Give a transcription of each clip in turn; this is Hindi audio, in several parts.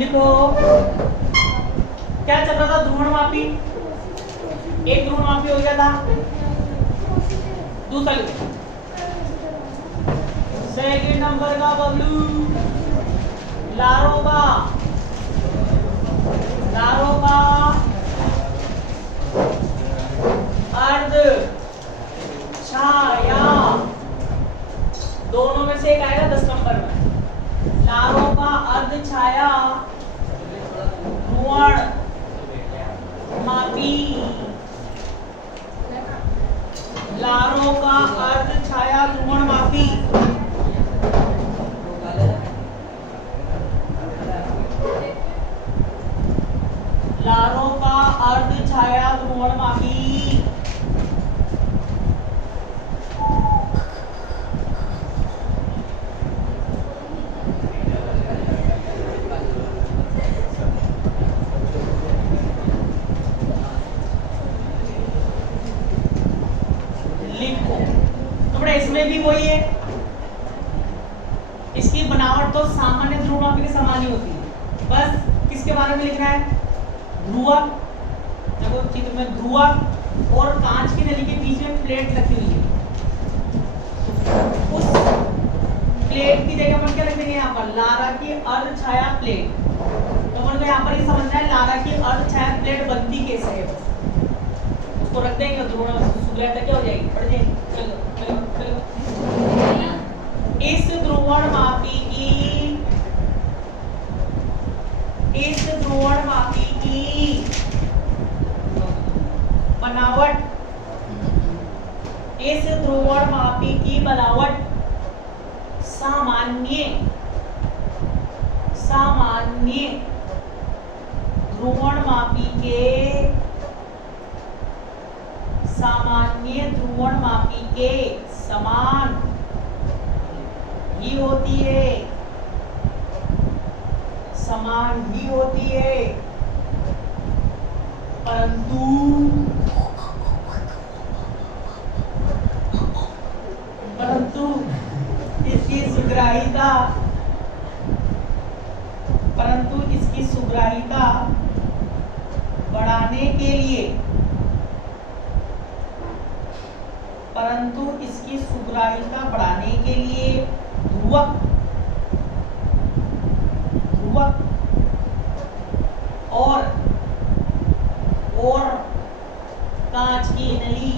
लिखो क्या चल रहा था, ध्रुवणमापी, एक ध्रुवणमापी हो गया था, दूसरा लिखो सेकंड नंबर का बबलू लारोबा, लारोबा अर्ध छाया, दोनों में से एक आएगा 10 नंबर में। लारोबा अर्ध छाया ध्रुवण मापी, लारों का अर्ध छाया ध्रुवण मापी, लारों का अर्ध छाया ध्रुवण मापी। लिखो तो बड़ा इसमें भी वही है, इसकी बनावट तो सामान्य ध्रुवमापी के समान ही होती है, बस किसके बारे में लिखना है, ध्रुवक, देखो चित्र में ध्रुवक और कांच की नली के बीच में प्लेट रखी हुई है, उस प्लेट की जगह पर क्या लिख देंगे यहाँ पर, लारा की अर्ध छाया प्लेट। तो अपन को यहाँ पर ये समझना है लारा की अर्ध छाया प्लेट बनती कैसे है, बस उसको रख देंगे, ध्रुवण सुग्रहता क्या हो जाएगी, पढ़ जाएगी। चलो चलो चलो, इस ध्रुवणमापी की, इस ध्रुवणमापी की बनावट, इस ध्रुवणमापी की बनावट सामान्य, सामान्य ध्रुवणमापी के, सामान्य ध्रुवणमापी के समान ही होती है, समान ही होती है, परंतु इसकी सुग्राहिता, परंतु इसकी सुग्राहिता बढ़ाने के लिए, परंतु इसकी सुग्राहिता बढ़ाने के लिए ध्रुवक, ध्रुवक और कांच की नली,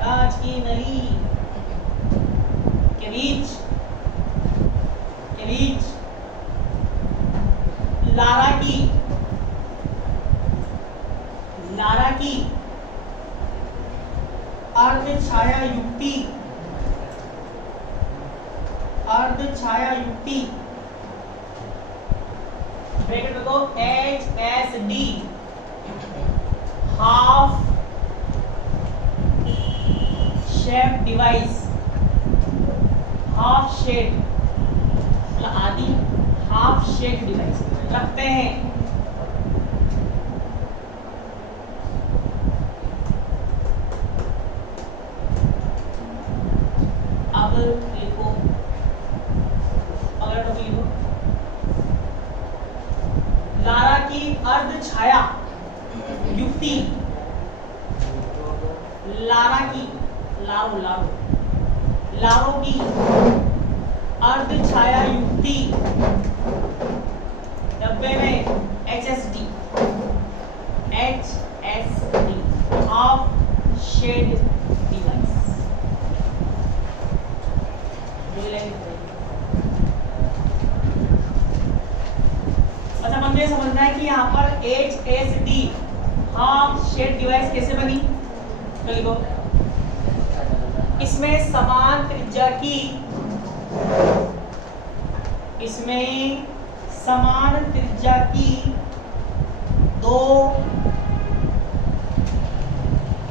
कांच की नली के बीच, के बीच लारा की, लारा की अर्ध छाया युक्ति, अर्ध छाया युक्ति ब्रैकेट में दो HSD half shape device, half shade मतलब आदि हाफ शेड डिवाइस रखते हैं। अब लिखो अगला टॉपिक लिखो, लारा की अर्ध छाया युक्ति, लारा की, लारो लारो, लारो की अर्ध छाया युक्ति डब्बे में HSD, HSD half shade device. अच्छा मन में समझना है कि यहाँ पर HSD हाफ शेड डिवाइस कैसे बनी, तो लिखो इसमें समान त्रिज्या की, इसमें समान त्रिज्या की दो,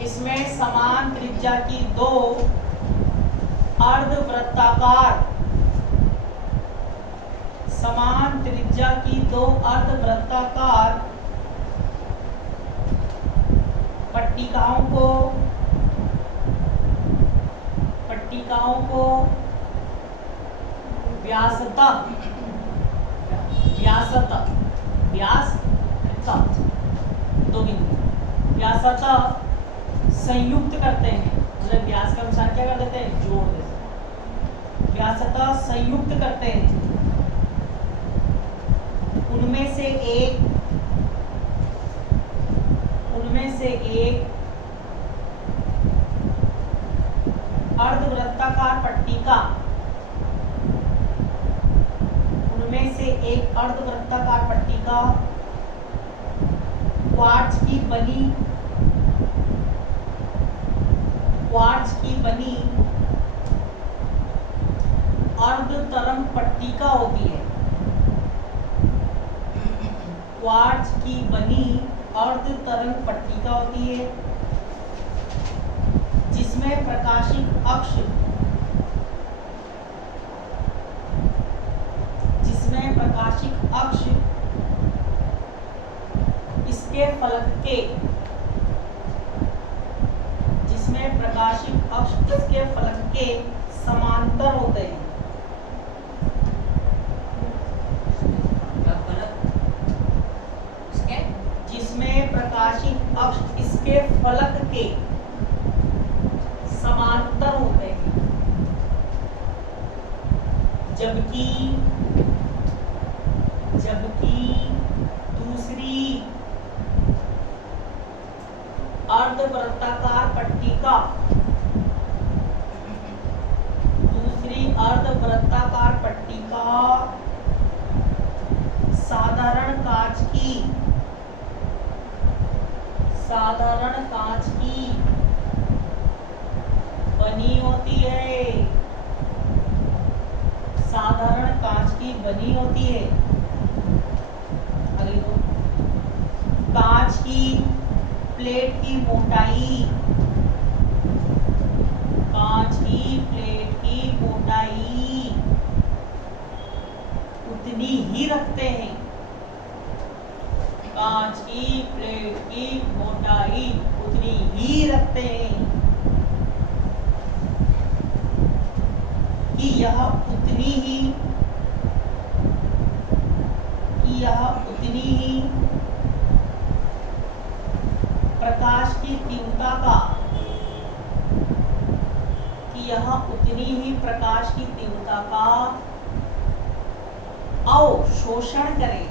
इसमें समान त्रिज्या की दो अर्धवृत्ताकार, समान त्रिज्या की दो अर्धवृत्ताकार पट्टिकाओं को, पट्टिकाओं को व्यासतः व्यासतः, व्यास दो बिंदु, व्यासतः संयुक्त करते हैं, मतलब व्यास के अनुसार क्या कर देते हैं, जोड़ देते हैं, व्यासतः संयुक्त करते हैं, उनमें से एक अर्धवृत्ताकार पट्टिका, उनमें से एक अर्धवृत्ताकार पट्टिका क्वार्ट्ज की बनी अर्धतरंग पट्टिका होती है, क्वार्ट्ज की बनी अर्धतरंग पट्टिका होती है, जिसमें प्रकाशिक अक्ष इसके फलक के समांतर होते हैं, जिसमें प्रकाशिक अक्ष इसके फलक के समांतर होते हैं, जबकि दूसरी अर्धवृत्ताकार पट्टिका साधारण कांच की बनी होती है, साधारण कांच की बनी होती है। अगली दो, कांच की प्लेट की मोटाई उतनी ही रखते हैं, कांच की प्लेट की मोटाई उतनी ही रखते हैं कि यह उतनी ही प्रकाश की तीव्रता का अवशोषण करे,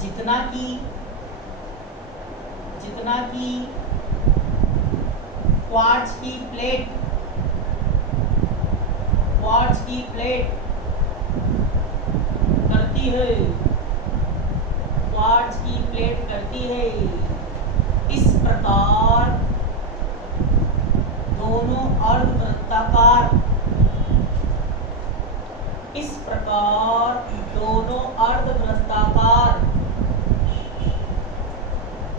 जितना कि क्वार्ट्ज की प्लेट करती है, इस प्रकार दोनों अर्धवृत्ताकार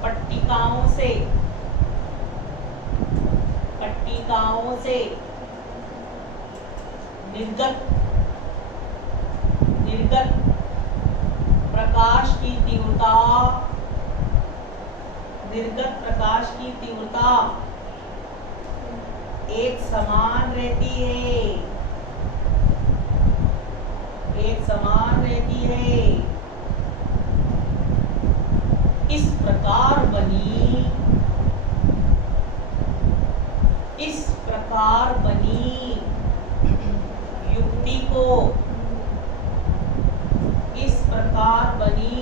पट्टिकाओं से निर्गत प्रकाश की तीव्रता एक समान रहती है। इस प्रकार बनी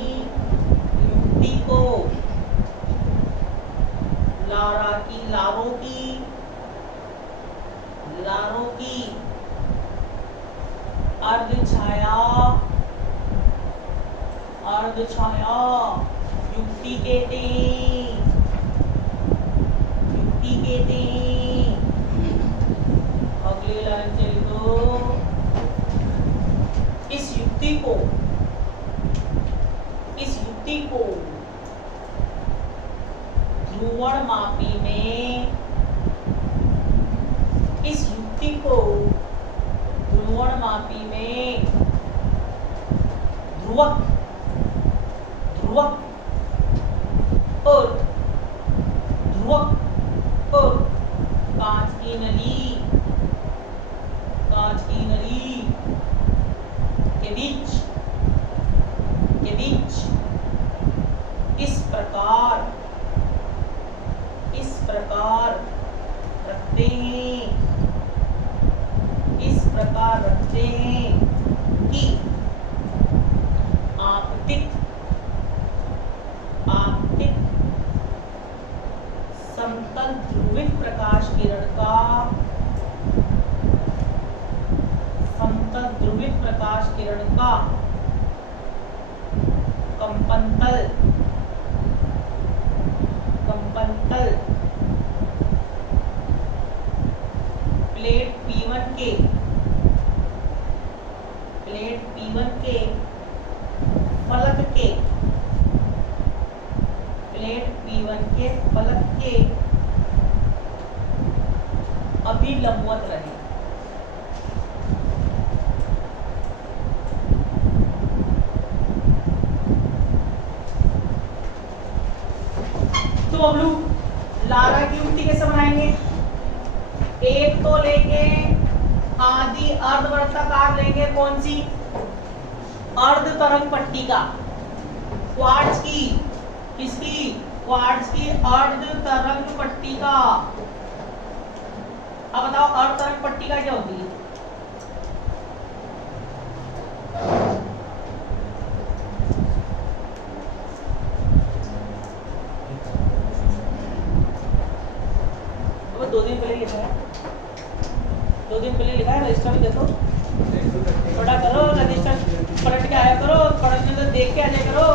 युक्ति को लारों की अर्धछाया युक्ति कहते हैं। अगली लाइन चली तो इस युक्ति को ध्रुवणमापी में ध्रुवक और कांच की के बीच इस प्रकार रखते हैं कि आपतित समतल ध्रुवित प्रकाश किरण का कंपनतल प्लेट P1 के फलक के अभिलंबवत रहे। तो बबलू लारा की युक्ति कैसे बनाएंगे? एक तो लेके आधी अर्धवृत्ताकार लेंगे, कौन सी? अर्ध तरंग पट्टिका, क्वार्ट्ज की, किसकी? क्वार्ट्ज की अर्ध तरंग पट्टिका। अब बताओ अर्ध तरंग पट्टिका क्या होती है? वो 2 दिन पहले लिखा है, 2 दिन पहले लिखा है, रजिस्टर में देखो, पढ़ा करो, रजिस्टर पलट के आया करो, पढ़ने तो देख के आ जाया करो।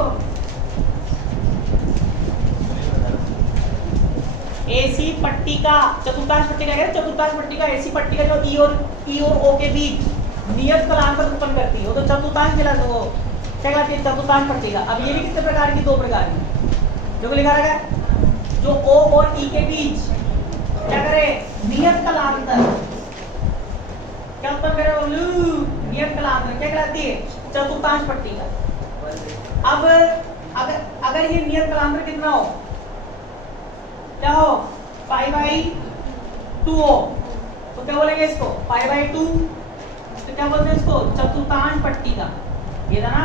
एसी पट्टिका, चतुर्थांश पट्टिका है, चतुर्थांश पट्टिका ऐसी पट्टिका जो ई और ओ के बीच नियत कलांतर उत्पन्न करती है, वो तो चतुर्थांश कहलाता है। वो क्या कहलाती है? चतुर्थांश पट्टिका। अब ये भी कितने प्रकार की? 2 प्रकार की, जो लिखा रखा है, जो ओ और ई के बीच क्या करे? नियत कलांतर क्या उत्पन्न करे? नियत कलांतर क्या कहलाती है? चतुर्थांश पट्टिका। अब अगर ये नियत कलांतर कितना हो, क्या हो? π/2 हो, तो क्या बोलेंगे इसको? π/2। तो क्या बोलते हैं इसको? चतुर्थांश पट्टिका। ये था ना,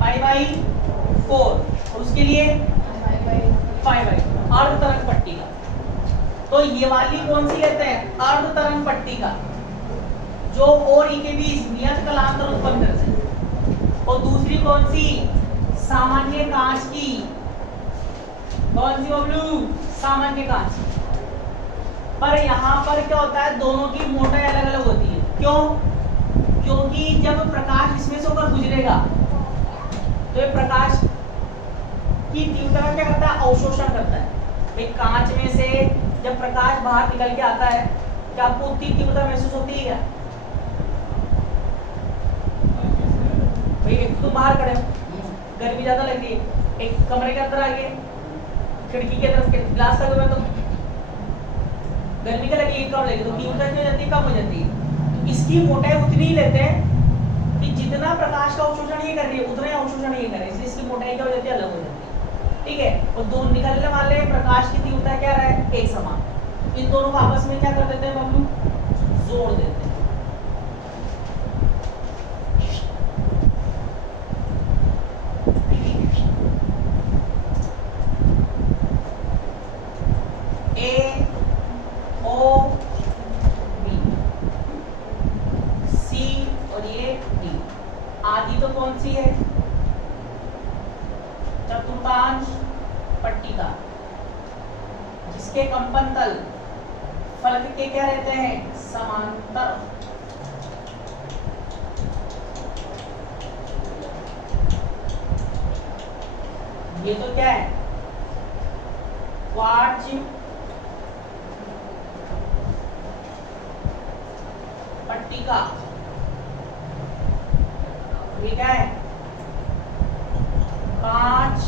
π/4 और उसके लिए π/2 अर्ध तरंग पट्टिका। तो ये वाली कौन सी लेते हैं? अर्ध तरंग पट्टिका, जो और ई के बीच नियत कलांतर उत्पन्न करते हैं। और दूसरी कौन सी? सामान्य कांच की। कौन सी बबलू? सामान्य कांच। पर यहाँ पर क्या होता है? दोनों की मोटाई अलग अलग होती है। क्यों? क्योंकि जब प्रकाश इसमें से होकर गुजरेगा तो ये प्रकाश की तीव्रता क्या करता है? अवशोषण करता है। भाई कांच में से जब प्रकाश बाहर निकल के आता है, क्या आपको उतनी तीव्रता महसूस होती है क्या? भाई एक तो बाहर खड़े हो, गर्मी ज्यादा लग रही है, एक कमरे के अंदर आ गए, खिड़की के तरफ ग्लास लगे हुए, तो गर्मी क्या लगेगी? कम लगेगी, तो तीव्रता क्या हो जाती है? कम हो जाती है। तो इसकी मोटाई उतनी ही लेते हैं कि जितना प्रकाश का अवशोषण ये कर रही है उतना ही अवशोषण ये कर रही है, इसलिए इसकी मोटाई क्या हो जाती है? अलग हो जाती है। ठीक है। और दो निकलने वाले प्रकाश की तीव्रता क्या रहा है? एक समान। इन दोनों को आपस में क्या कर देते हैं बबलू? जोड़ देते हैं। आदि तो कौन सी है? चतुर्थांश पट्टिका, जिसके कंपन तल फलक के क्या रहते हैं? समांतर। ये तो क्या है? क्वार्ट्ज पट्टिका। ये क्या है? कांच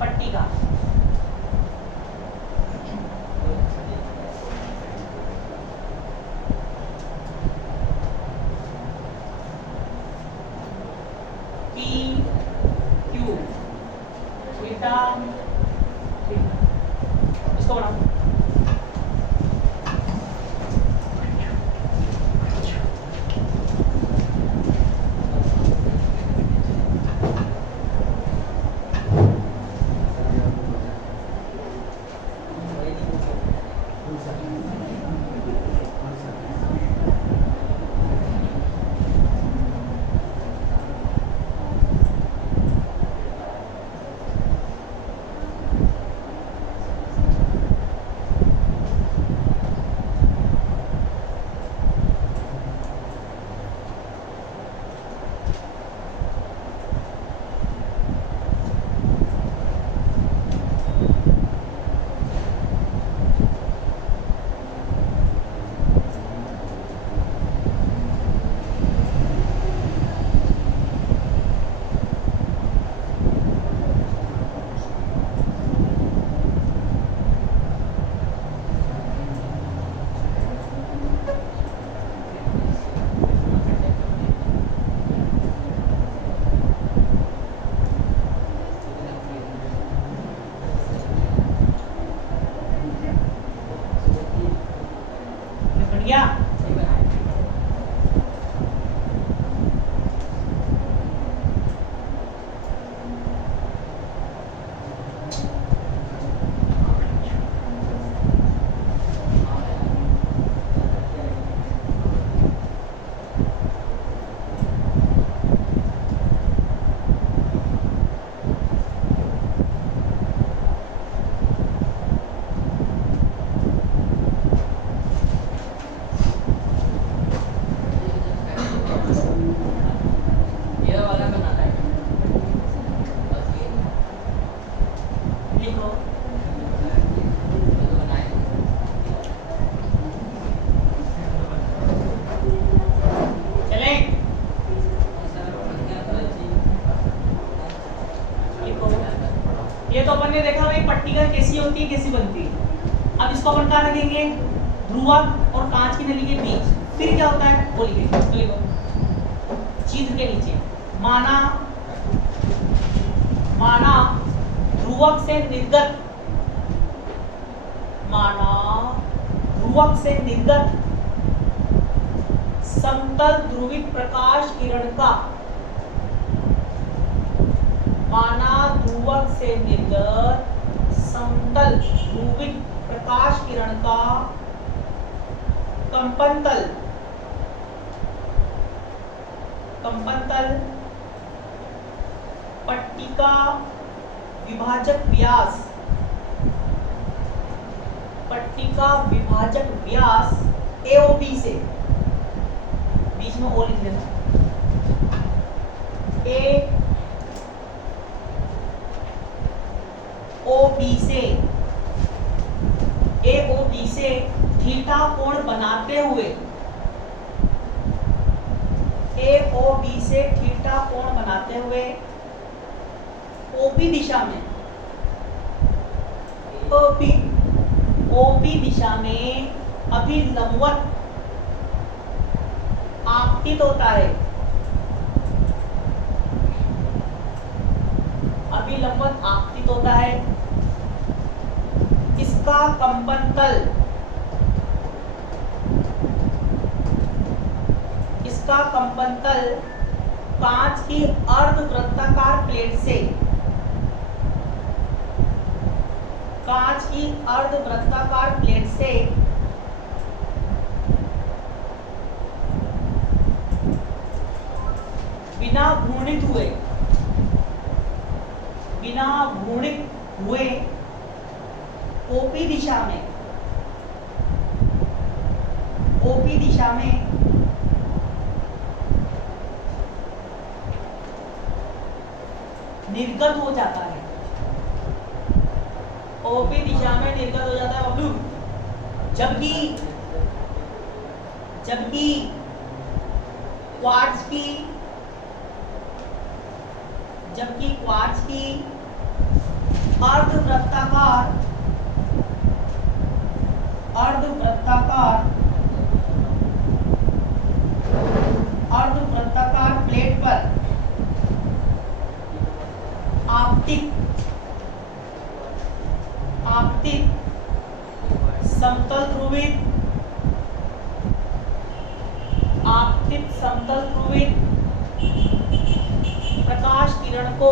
पट्टिका। P Q theta. इसको बनाओ। गया। ये तो अपन ने देखा भाई पट्टिका कैसी होती है, कैसी बनती है। अब इसको अपन कहाँ रखेंगे? ध्रुवक और कांच की नली के बीच। फिर क्या होता है वो लिखेंगे, चित्र के नीचे माना ध्रुवक से निर्गत समतल ध्रुवित प्रकाश किरण का माना ध्रुवक से निर्गत समतल ध्रुवित प्रकाश किरण का कंपन तल पट्टिका विभाजक व्यास AOB से, बीच में ओ लिख देना, AOB से थीटा कोण बनाते हुए OP दिशा में अभिलंबवत आपतित होता है। इसका कंपन तल कांच की अर्धवृत्ताकार प्लेट से बिना घूर्णित हुए OP दिशा में निर्गत हो जाता है। OP दिशा में निर्गत हो जाता है बबलू। जबकि क्वार्ट्ज की अर्धवृत्ताकार प्लेट पर आपतित ध्रुवित आपतित समतल ध्रुवित प्रकाश किरण को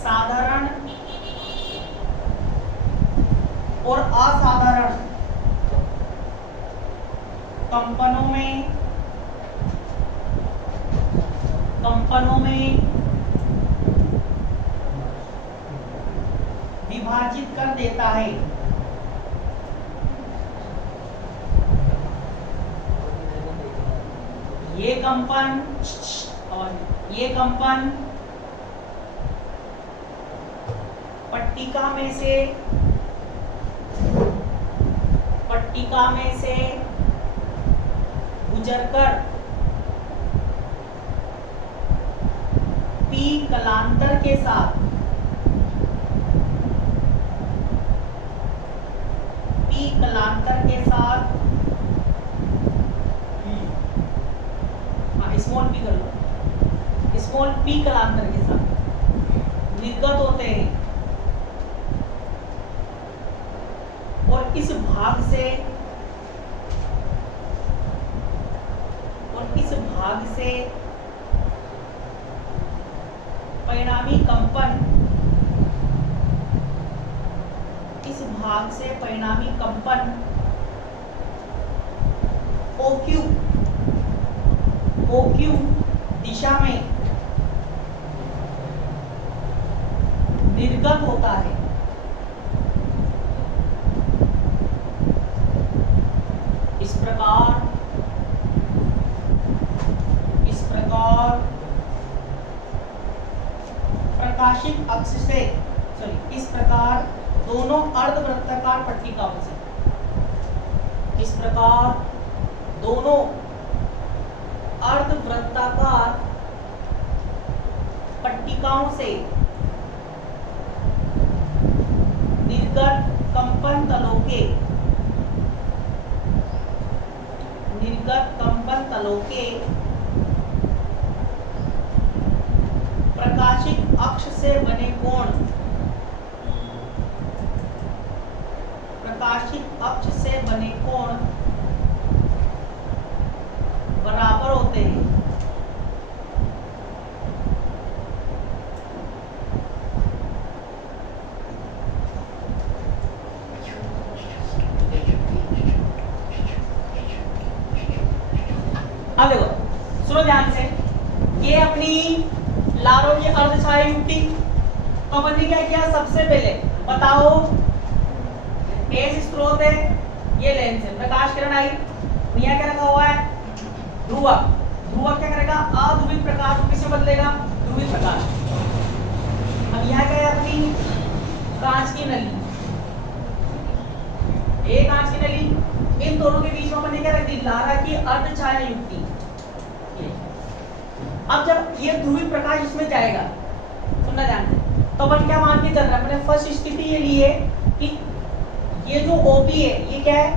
साधारण और असाधारण कंपनों में विभाजित कर देता है। ये कंपन पट्टिका में से गुजरकर पी कलांतर के साथ स्मॉल पी कर लो, स्मॉल पी कलांतर के साथ निर्गत होते हैं और इस भाग से परिणामी कंपन OQ दिशा में निर्गत होता है। इस प्रकार प्रकाशित अक्ष से इस प्रकार दोनों अर्धवृत्ताकार पट्टिकाओं से निर्गत कंपन तलों के प्रकाशित अक्ष से बने कोण बराबर होते हैं। अब देखो, सुनो ध्यान से, ये अपनी लारों की अर्धछाया युक्ति। तो अपन ने क्या किया, सबसे पहले बताओ, एस स्रोत है, ये लेंस है, प्रकाश किरण आई, यहाँ क्या रखा हुआ है, ध्रुवक। ध्रुवक क्या करेगा, अध्रुवित प्रकाश को किससे बदलेगा, ध्रुवित प्रकाश। अब यहाँ क्या है, अपनी कांच की नली, एक कांच की नली, इन दोनों के बीच में अपन ने क्या रख दी, लारा की अर्धछाया युक्ति। अब जब ये ध्रुवित प्रकाश इसमें जाएगा, सुनना ध्यान से, तो अपन क्या मान के चल रहा है, अपने फर्स्ट स्थिति ये ली है कि ये जो ओपी है, ये क्या है,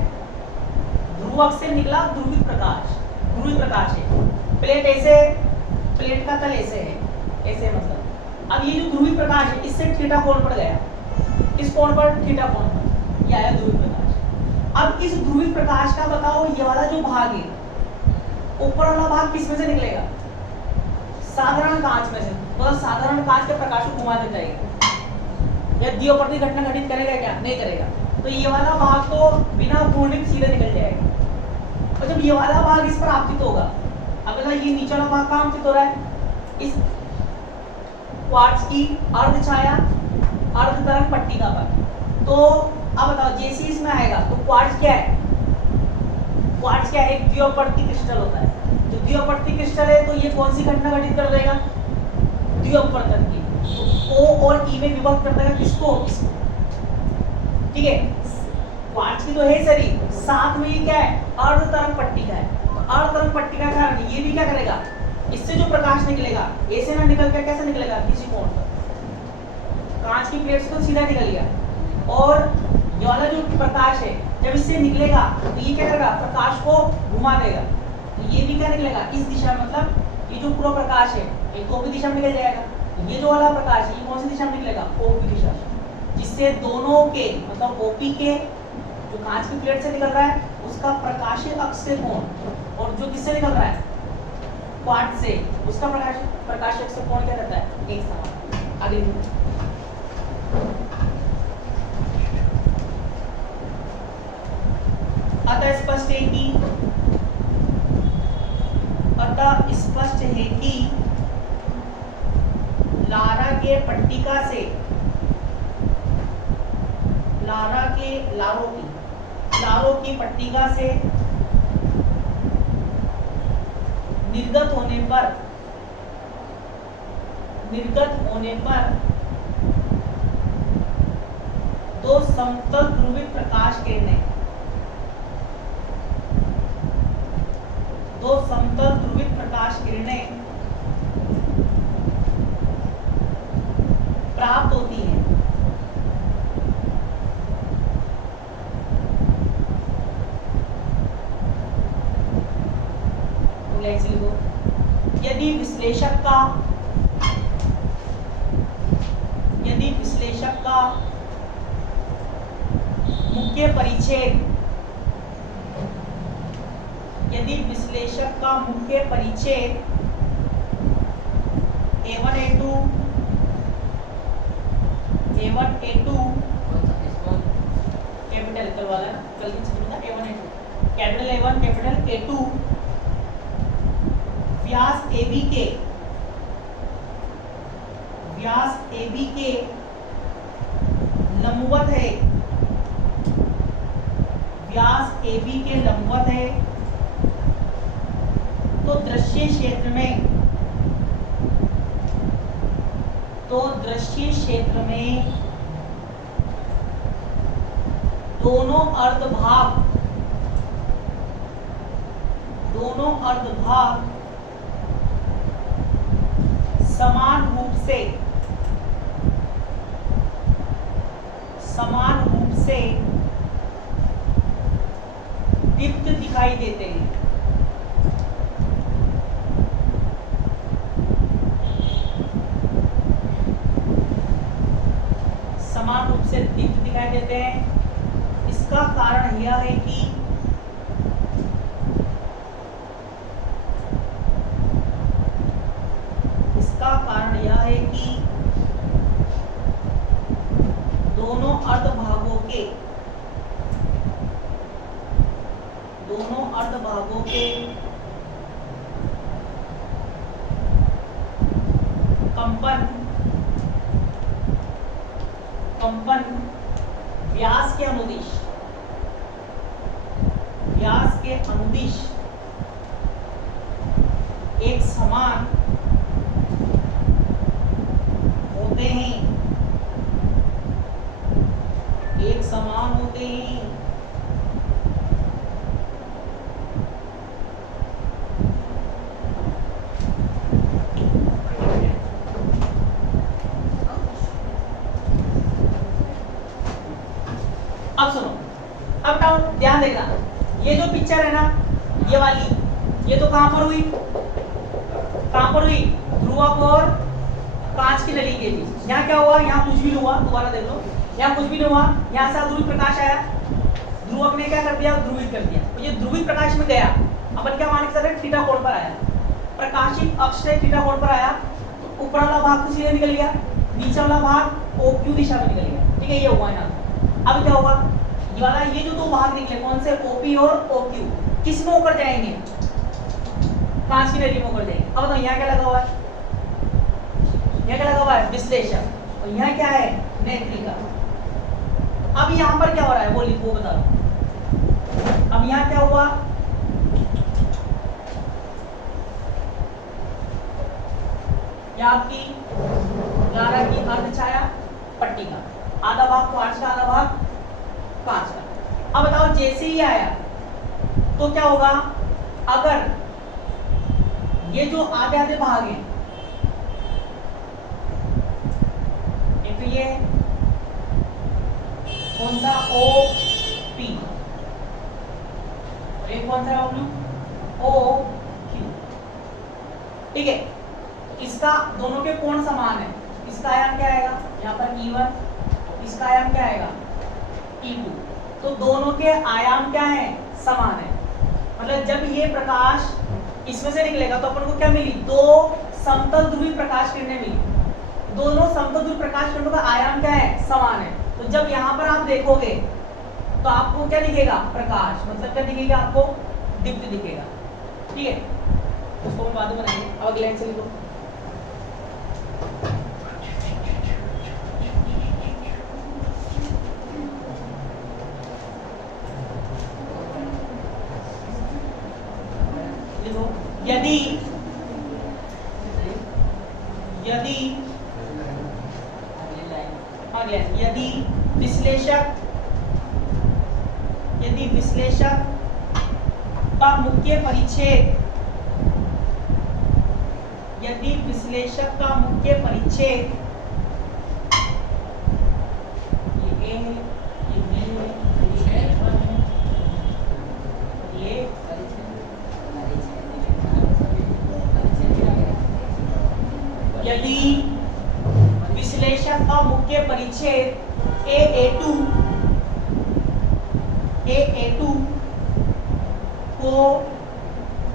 ध्रुवक से निकला ध्रुवित प्रकाश है। प्लेट ऐसे, प्लेट का तल ऐसे है, ऐसे मतलब। अब ये जो ध्रुवित प्रकाश है, इससे थीटा कोण पर गया, किस कोण पर, थीटा कोण पर, ये आया ध्रुवित प्रकाश। अब इस ध्रुवित प्रकाश का बताओ, ये वाला जो भाग है, ऊपर वाला भाग किस में से निकलेगा, साधारण कांच में से। तो साधारण कांच के प्रकाश को घुमा देता है, या दियोपर्ती घटना घटित करेगा क्या, नहीं करेगा। तो ये वाला भाग तो बिना पूर्णित सीधे निकल जाएगा, और जब ये वाला भाग इस पर आपतित होगा, अब ये नीचे वाला भाग कहाँ आपतित हो रहा है, इस क्वार्ट्ज की अर्धछाया अर्धतरंग पट्टिका पर। तो अब बताओ, जैसे इसमें आएगा तो क्वार्ट्ज क्या है, क्वार्ट्ज क्या है, एक द्विअपवर्ती क्रिस्टल होता है। तो द्विअपवर्ती क्रिस्टल है, तो ये कौन सी घटना घटित कर देगा, द्विअपवर्तन की। तो O और E में विभक्त कर देगा किसको, इसको, ठीक है। क्वार्ट्ज की तो है शरीर, साथ में ये क्या है, अर्धतरंग पट्टिका है। अर्धतरंग पट्टिका का कारण ये भी क्या करेगा, इससे जो प्रकाश निकलेगा, ऐसे ना निकल कर कैसे निकलेगा, किसी कोण पर, कांच की प्लेट से तो सीधा निकल गया। और ये वाला जो प्रकाश है, जब इससे निकलेगा तो ये क्या करेगा, प्रकाश को घुमा देगा, तो ये भी क्या निकलेगा, इस दिशा में, मतलब ये जो पूरा प्रकाश है, एक तो भी दिशा में निकल जाएगा। ये जो वाला प्रकाश है ये कौन सी दिशा में निकलेगा? ओ की दिशा, जिससे दोनों के मतलब ओपी के जो कांच की प्लेट से निकल रहा है उसका प्रकाशीय अक्ष से कोण, और जो किससे निकल रहा है? क्वार्ट्ज से, उसका प्रकाशीय अक्ष से कोण क्या रहता है? एक समान। आगे अतः स्पष्ट है कि लारा के पट्टिका से लारों की पट्टिका से निर्गत होने पर दो समतल ध्रुवित प्रकाश किरणें प्राप्त होती हैं। यदि विश्लेषक का मुख्य परिच्छेद A1 A2 कैपिटल कल वाला है, कल की चित्र में A1 A2 capital A1 capital A2 व्यास AB के लंबवत है, तो दृश्य क्षेत्र में दोनों अर्धभाग समान रूप से दीप्त दिखाई देते हैं। इसका कारण यह है कि दोनों अर्धभागों के कंपन व्यास के अनुदिश एक समान होते हैं। अब सुनो, अब ध्यान देना, ये जो पिक्चर है ना, ये वाली, ये तो कहां पर हुई? ध्रुवक और कांच की नली के बीच। यहाँ क्या हुआ? यहाँ कुछ भी नहीं हुआ, दोबारा देख लो, यहाँ कुछ भी नहीं हुआ, यहाँ से ध्रुवित प्रकाश आया, ध्रुवक ने क्या कर दिया? ध्रुवित कर दिया। तो ये ध्रुवित प्रकाश में गया, अपन क्या मान के चल रहे? थीटा कोण पर आया, प्रकाशित अक्ष से थीटा कोण पर आया, तो ऊपर वाला भाग तो सीधे निकल गया, नीचे वाला भाग OQ दिशा में निकल गया। ठीक है, ये हुआ ना। अब क्या होगा? ये वाला, ये जो दो भाग निकले, कौन से? OP और OQ, किस में होकर जाएंगे? कांच की नली में होकर जाएंगे। अब बताओ यहाँ क्या लगा हुआ है? यहाँ क्या लगा हुआ है? विश्लेषक। और यहाँ क्या है? नेत्रिका। अब यहाँ पर क्या हो रहा है? वो लिखो, बता दो। अब यहाँ क्या हुआ? यह आपकी लारा की अर्धछाया पट्टिका, आधा भाग क्वार्ट्ज का, आधा भाग कांच का। अब बताओ, जैसे ही आया तो क्या होगा? अगर ये जो आधे आधे भाग हैं, एक तो ये कौन सा? OP, और एक कौन सा? OQ। ठीक है, इसका दोनों के कोण समान है, इसका आयाम क्या आएगा यहाँ पर E1, इसका आयाम क्या आएगा E2। तो दोनों के आयाम क्या है समान है। मतलब जब ये प्रकाश इसमें से निकलेगा तो अपन को क्या मिली, दो समतल ध्रुवी प्रकाश किरणें मिली। दोनों समतल ध्रुवी प्रकाश किरणों का आयाम क्या है समान है। तो जब यहाँ पर आप देखोगे तो आपको क्या दिखेगा प्रकाश, मतलब क्या दिखेगा आपको दीप्ति दिखेगा। ठीक है, उसको हम बाद में बनाएंगे। अब अगले लाइन से लिखो। यदि विश्लेषक का मुख्य परिच्छेद, यदि विश्लेषक का मुख्य परिच्छेद ये A है, ये B है, ये A1 है, ये यदि विश्लेषक का मुख्य परिच्छेद A2 को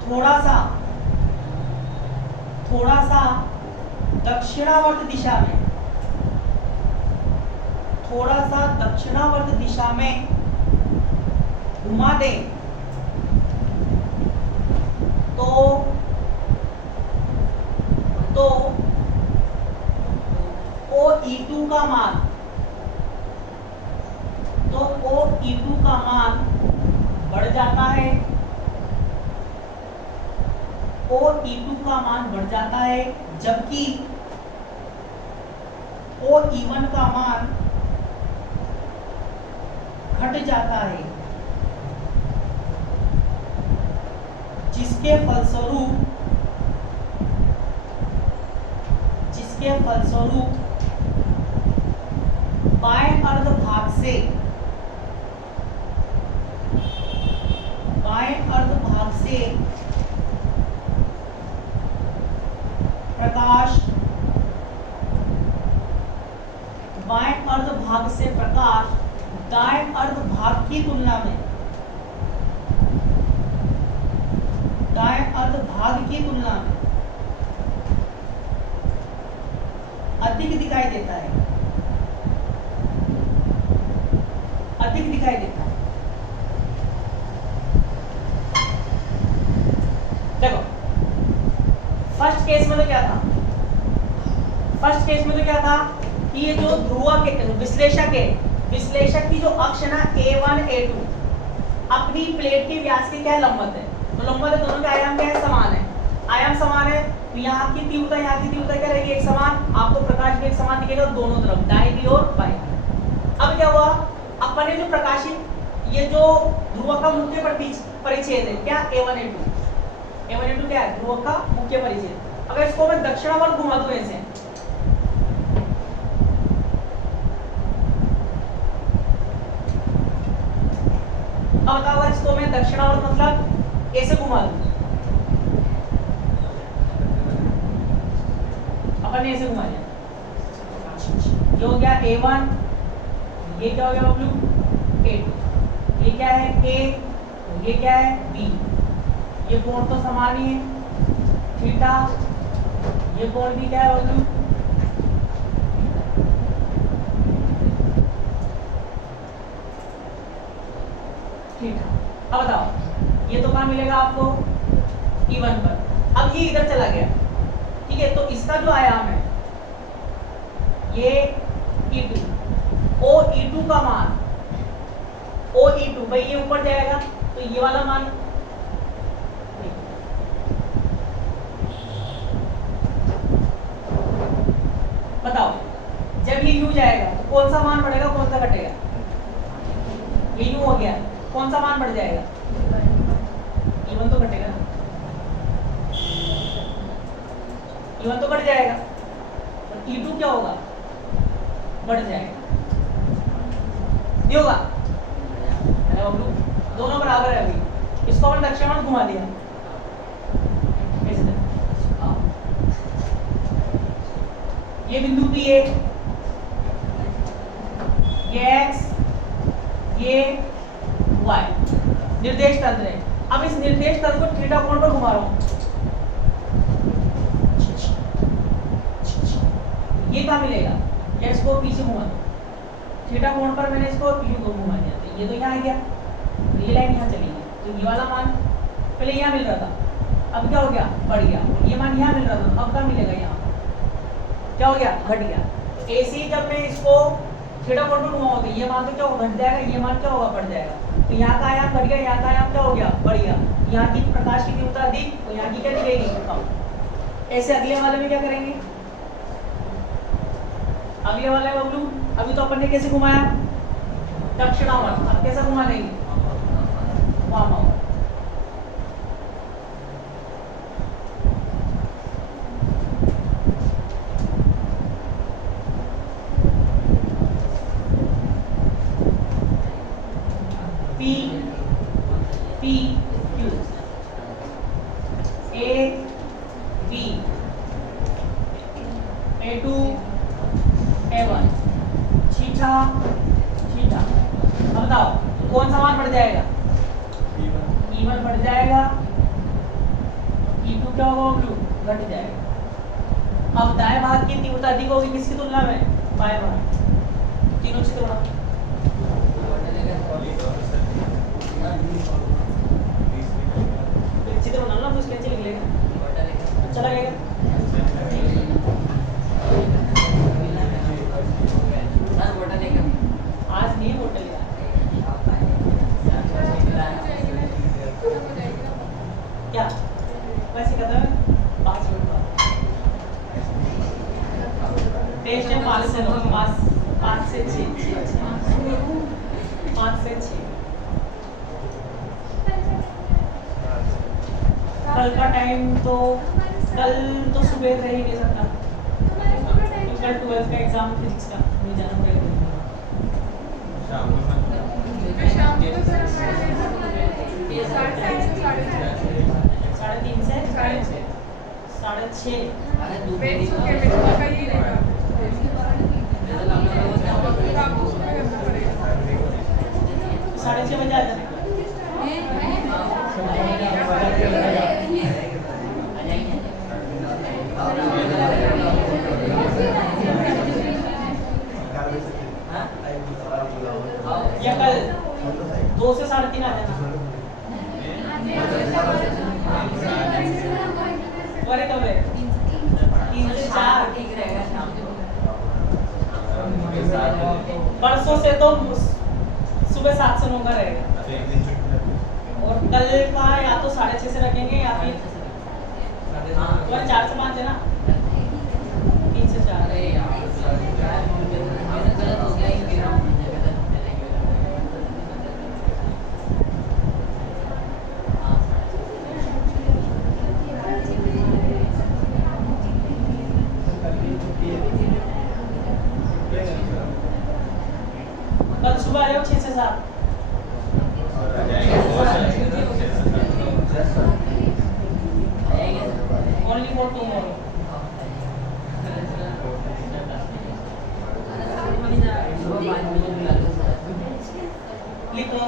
थोड़ा सा दक्षिणावर्त दिशा में घुमा दे तो OE2 का मान बढ़ जाता है, OE2 का मान बढ़ जाता है, जबकि OE1 का मान घट जाता है, जिसके फलस्वरूप बाएं अर्ध भाग से प्रकाश दाएं अर्ध भाग की तुलना में अधिक दिखाई देता है, देखो फर्स्ट केस में तो क्या था कि ये जो ध्रुव के विश्लेषक की जो अक्ष है ना A1 A2 अपनी प्लेट के व्यास के क्या लंबवत है, तो लंबवत है, दोनों के आयाम क्या है समान है, तो यहाँ की तीव्रता क्या रहेगी एक समान, आपको प्रकाश भी एक समान दिखेगा दोनों तरफ दाईं भी और बाईं। अब क्या हुआ, अपन ने जो प्रकाशित ये जो ध्रुव का मुख्य परिच्छेद है क्या A1 A2 क्या है ध्रुव का मुख्य परिच्छेद। अगर इसको मैं दक्षिणावर्त घुमा दूं ऐसे, अब बताओ अगर इसको मैं दक्षिणावर्त मतलब ऐसे घुमा दूं, अपन ने ऐसे घुमा दिया, ये हो गया A1, ये क्या हो गया बबलू A2, ये क्या है A, ये क्या है B, ये कोण तो समान ही है थीटा, ये कोण भी क्या है बबलू थीटा। अब बताओ ये तो कहाँ मिलेगा आपको E1 पर। अब ये इधर चला गया, ठीक है, तो इसका जो आयाम है ये E2, OE2 का मान OE2 भाई ये ऊपर जाएगा तो ये वाला मान, बताओ जब ये U जाएगा तो कौन सा मान बढ़ेगा कौन सा घटेगा, ये U हो गया, कौन सा मान बढ़ जाएगा E1 तो घटेगा ना, E1 तो घट जाएगा और E2 क्या होगा बढ़ जाएगा, नहीं होगा, दोनों बराबर है। अभी इसको अपन दक्षिणावर्त घुमा दिया, ये बिंदु P है, ये x, ये y निर्देश तंत्र है। अब इस निर्देश तंत्र को थीटा कोण पर घुमा रहा हूं, ये कहाँ मिलेगा? या इसको पीछे घुमा दो, थीटा कोण पर मैंने इसको पीछे को घुमा दिया, तो ये तो यहाँ आ गया, ये लाइन यहाँ चली गई, तो ये वाला मान पहले यहाँ मिल रहा था, अब क्या हो गया? बढ़ गया। ये मान यहाँ मिल रहा था, अब क्या मिलेगा? यहाँ क्या हो गया? घट गया। ऐसे जब मैं इसको थीटा कोण पर घुमाऊंगा, ये मान तो क्या होगा? घट जाएगा, ये मान क्या होगा? बढ़ जाएगा। तो यहाँ का आयाम घट गया, यहाँ का आयाम क्या हो गया? बढ़ गया। यहाँ की प्रकाश की तीव्रता अधिक, तो यहाँ की क्या दिखेगी? कम। ऐसे अगले वाले में क्या करेंगे? अगले वाले बबलू, अभी तो अपन ने कैसे घुमाया? दक्षिणावर्त। अब कैसा घुमा लेंगे? वामावर्त। P Q A B A2 A1 theta theta. अब बताओ कौन सा मान बढ़ जाएगा? E1 बढ़ जाएगा, E2 क्या होगा? ब्लू घट जाएगा। अब दाएं भाग की तीव्रता अधिक होगी किसकी तुलना में? बाएं भाग। तीनों चित्र बना चित्र बना लो, तो कैसे लिख लेगा? अच्छा लगेगा। आज नहीं बोतल क्या वैसे कहता है 5 मिनट बाद टेस्ट है 5 से 6 5 से 6 कल का टाइम तो कल तो सुबह रह ही नहीं सकता, तो कल 12th का एग्जाम फिजिक्स का मुझे जाना पड़ेगा। साढ़े 3 से 6:30 6:30 बजे आ जाना। या कल 2 से 3:30 आ जाना। अरे कब है? 3 से 4 ठीक रहेगा शाम को। परसों से तो सुबह 7 से 9 का रहेगा, और कल का या तो 6:30 से रखेंगे या फिर 4 से 5 है ना, 3 से 4। कल सुबह आ जाओ 6 से 7। Only for tomorrow. लिखो।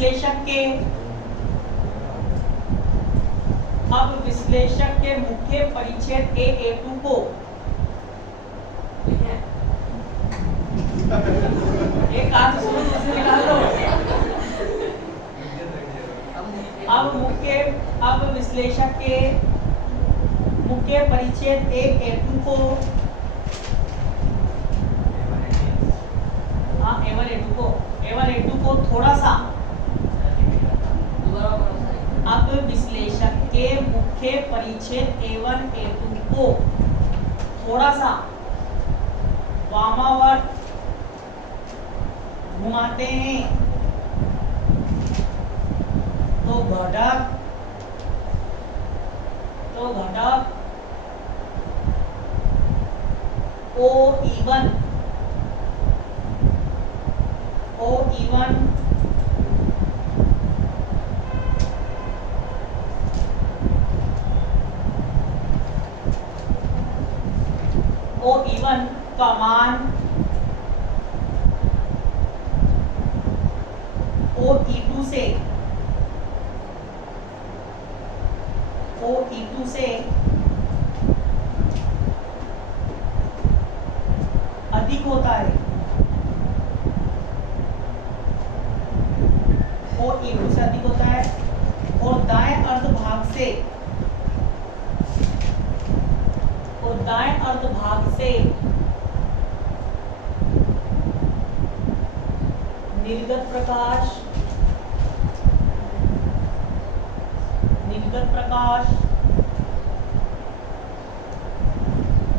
विश्लेषक के मुख्य परिच्छेद A2 को एक कान से सुनो दूसरे निकाल लो। अब विश्लेषक के मुख्य परिच्छेद A2 को A1 A2 को थोड़ा सा, अब विश्लेषक के मुख्य परिच्छेद A1 A2 को थोड़ा सा वामावर्त घुमाते हैं तो घटक OE1 का मान OE2 से अधिक होता है। OE2 से अधिक होता है और दाएं अर्धभाग से निर्गत प्रकाश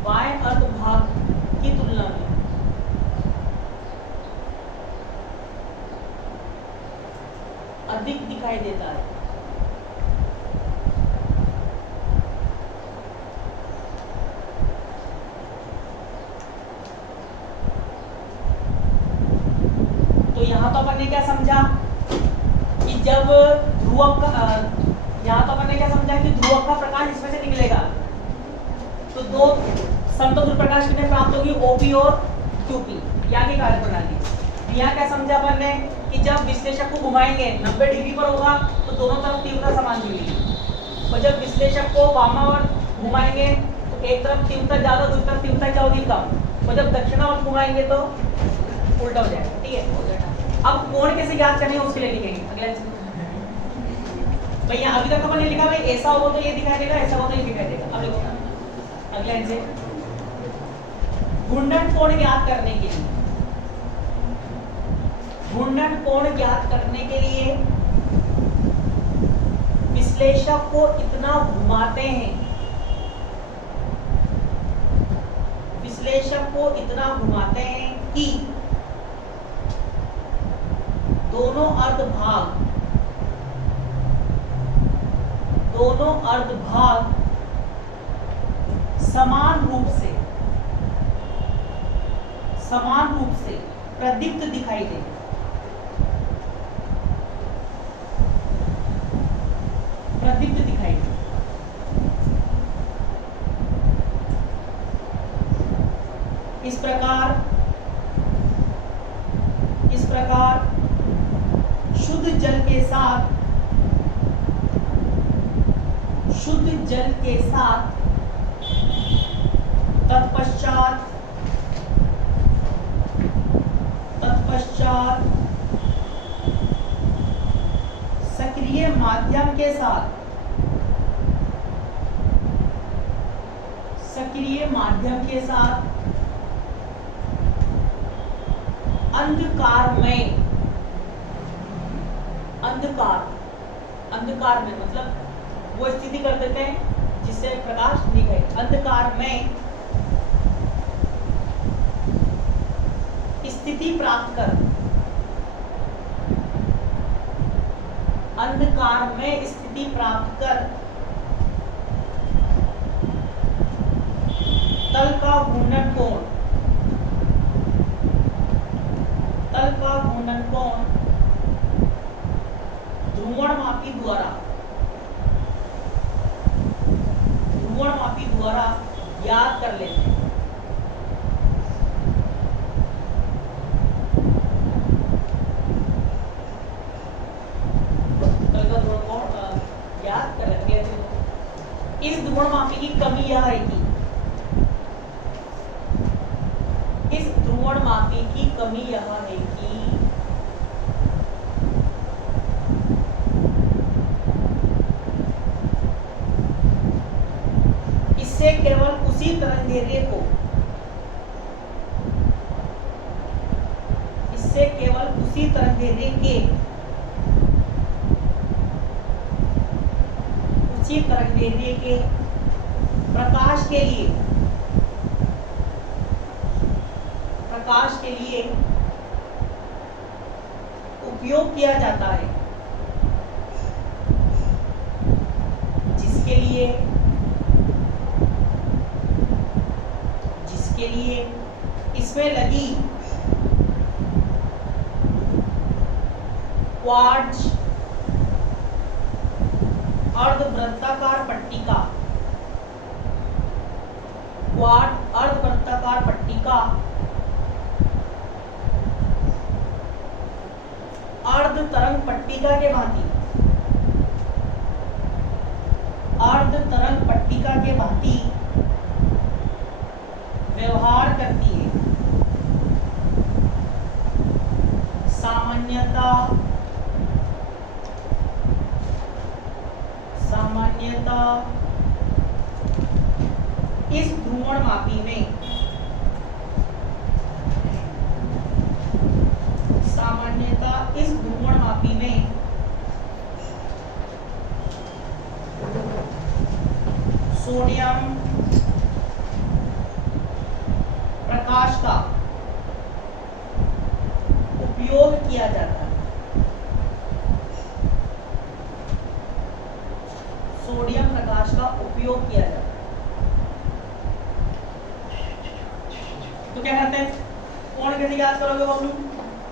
बाएं अर्धभाग की तुलना में अधिक दिखाई देता है। तो यहाँ तो अपन ने क्या समझा कि जब ध्रुवक का प्रकाश इसमें से निकलेगा तो दो समतुल्य प्रकाश कितने प्राप्त होगी, OP और QP, यहाँ की कार्यप्रणाली। यहाँ क्या समझा अपन ने कि जब विश्लेषक को घुमाएंगे 90 डिग्री पर होगा तो दोनों तरफ तीव्रता समान मिलेगी, और जब विश्लेषक को वामावर्त घुमाएंगे तो एक तरफ तीव्रता ज्यादा, दूसरी तरफ तीव्रता क्या होगी, कम, और जब दक्षिणावर्त घुमाएंगे तो उल्टा हो जाएगा। ठीक है, अब कोण कैसे ज्ञात करने उसके लिए लिखेंगे अगले भैया। अभी तक अपन ने लिखा भाई ऐसा हो तो ये दिखाई देगा, ऐसा हो तो ये दिखाई देगा। अब लिखो अगले से घूर्णन कोण ज्ञात करने के लिए, विश्लेषक को इतना घुमाते हैं, कि दोनों अर्धभाग समान रूप से प्रदीप्त दिखाई दे। इस प्रकार शुद्ध जल के साथ तत्पश्चात सक्रिय माध्यम के साथ अंधकार में मतलब वो स्थिति कर देते हैं जिससे प्रकाश निकले। अंधकार में स्थिति प्राप्त कर तल का घूर्णन कोण ध्रुवणमापी द्वारा याद कर लेते हैं। इस ध्रुवणमापी की कमी यह है कि इस ध्रुवणमापी की कमी यह है कि इससे केवल उसी तरंगदैर्घ्य को इससे केवल उसी तरंगदैर्घ्य के तरंगदैर्घ्य के प्रकाश के लिए उपयोग किया जाता है, जिसके लिए इसमें लगी क्वार्ट्ज अर्धवृत्ताकार पट्टिका अर्ध तरंग पट्टिका के भांति व्यवहार करती है। सामान्यतः इस ध्रुवणमापी में सोडियम प्रकाश का उपयोग किया जाता है। सोडियम प्रकाश का उपयोग किया जाता है। तो क्या करते हैं, कोण कैसे याद करोगे बबलू?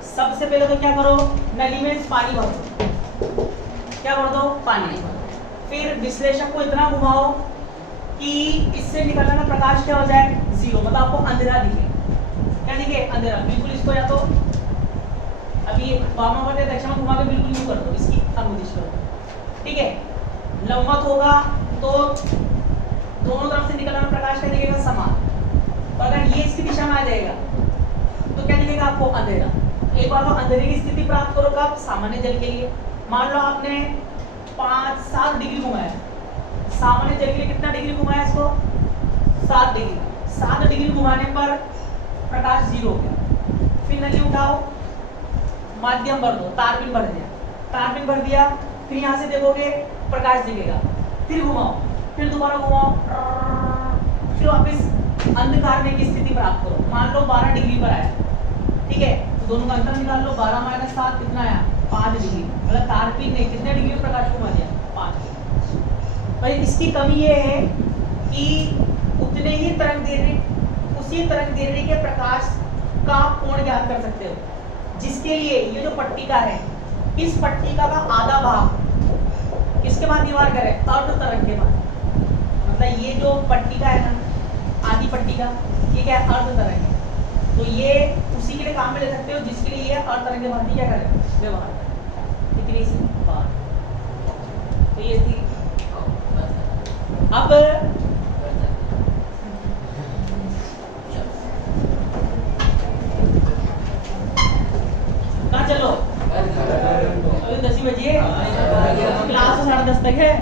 सबसे पहले तो क्या करो, नली में पानी भर दो। क्या भर दो? पानी। फिर विश्लेषक को इतना घुमाओ कि इससे निकलने वाला प्रकाश क्या हो जाए? जीरो, मतलब आपको अंधेरा दिखे। क्या दिखे? अंधेरा। बिल्कुल इसको या तो अभी वामावर्त या दक्षिणावर्त घुमा के बिल्कुल यूं कर दो, इसकी अनुदिश कर दो। ठीक है, लंबवत होगा तो दोनों तरफ से निकलने वाला प्रकाश क्या दिखेगा? समान। और अगर ये इसकी दिशा में आ जाएगा तो क्या दिखेगा आपको? अंधेरा। एक बार तो अंधेरे की स्थिति प्राप्त करो कब? सामान्य जल के लिए। मान लो आपने 5-7 डिग्री घुमाया, सामान्य जल के लिए कितना डिग्री घुमाया इसको? 7 डिग्री। 7 डिग्री घुमाने पर प्रकाश जीरो हो गया। फिर नली उठाओ, माध्यम भर दो, तारपीन भर दिया, तारपीन भर दिया, फिर यहाँ से देखोगे प्रकाश दिखेगा। फिर घुमाओ, फिर दोबारा घुमाओ, फिर वापस अंधकार में की स्थिति प्राप्त करो। मान लो 12 डिग्री पर आया। ठीक है, तो दोनों का अंतर निकाल लो। 12 - 7 कितना आया? 5 डिग्री। मतलब तारपीन ने कितने डिग्री में प्रकाश घुमा दिया? 5 डिग्री। भाई इसकी कमी ये है कि उतने ही उसी तरंगदैर्घ्य के प्रकाश का कोण ज्ञात कर सकते हो, जिसके लिए ये जो पट्टिका है, इस पट्टिका का आधा भाग किसके बाद दीवार करे? अर्ध तरंग के बाद। मतलब ये जो पट्टिका है ना, आधी पट्टिका, ये क्या है? अर्ध तरंग है। तो ये उसी के लिए काम में ले सकते हो जिसके लिए ये अर्ध तरंग के बाद क्या करे? व्यवहार करे। इतनी सी बात। तो ये थी। अब कहाँ चलो? अभी 10 बजे क्लास 10:30 तक है।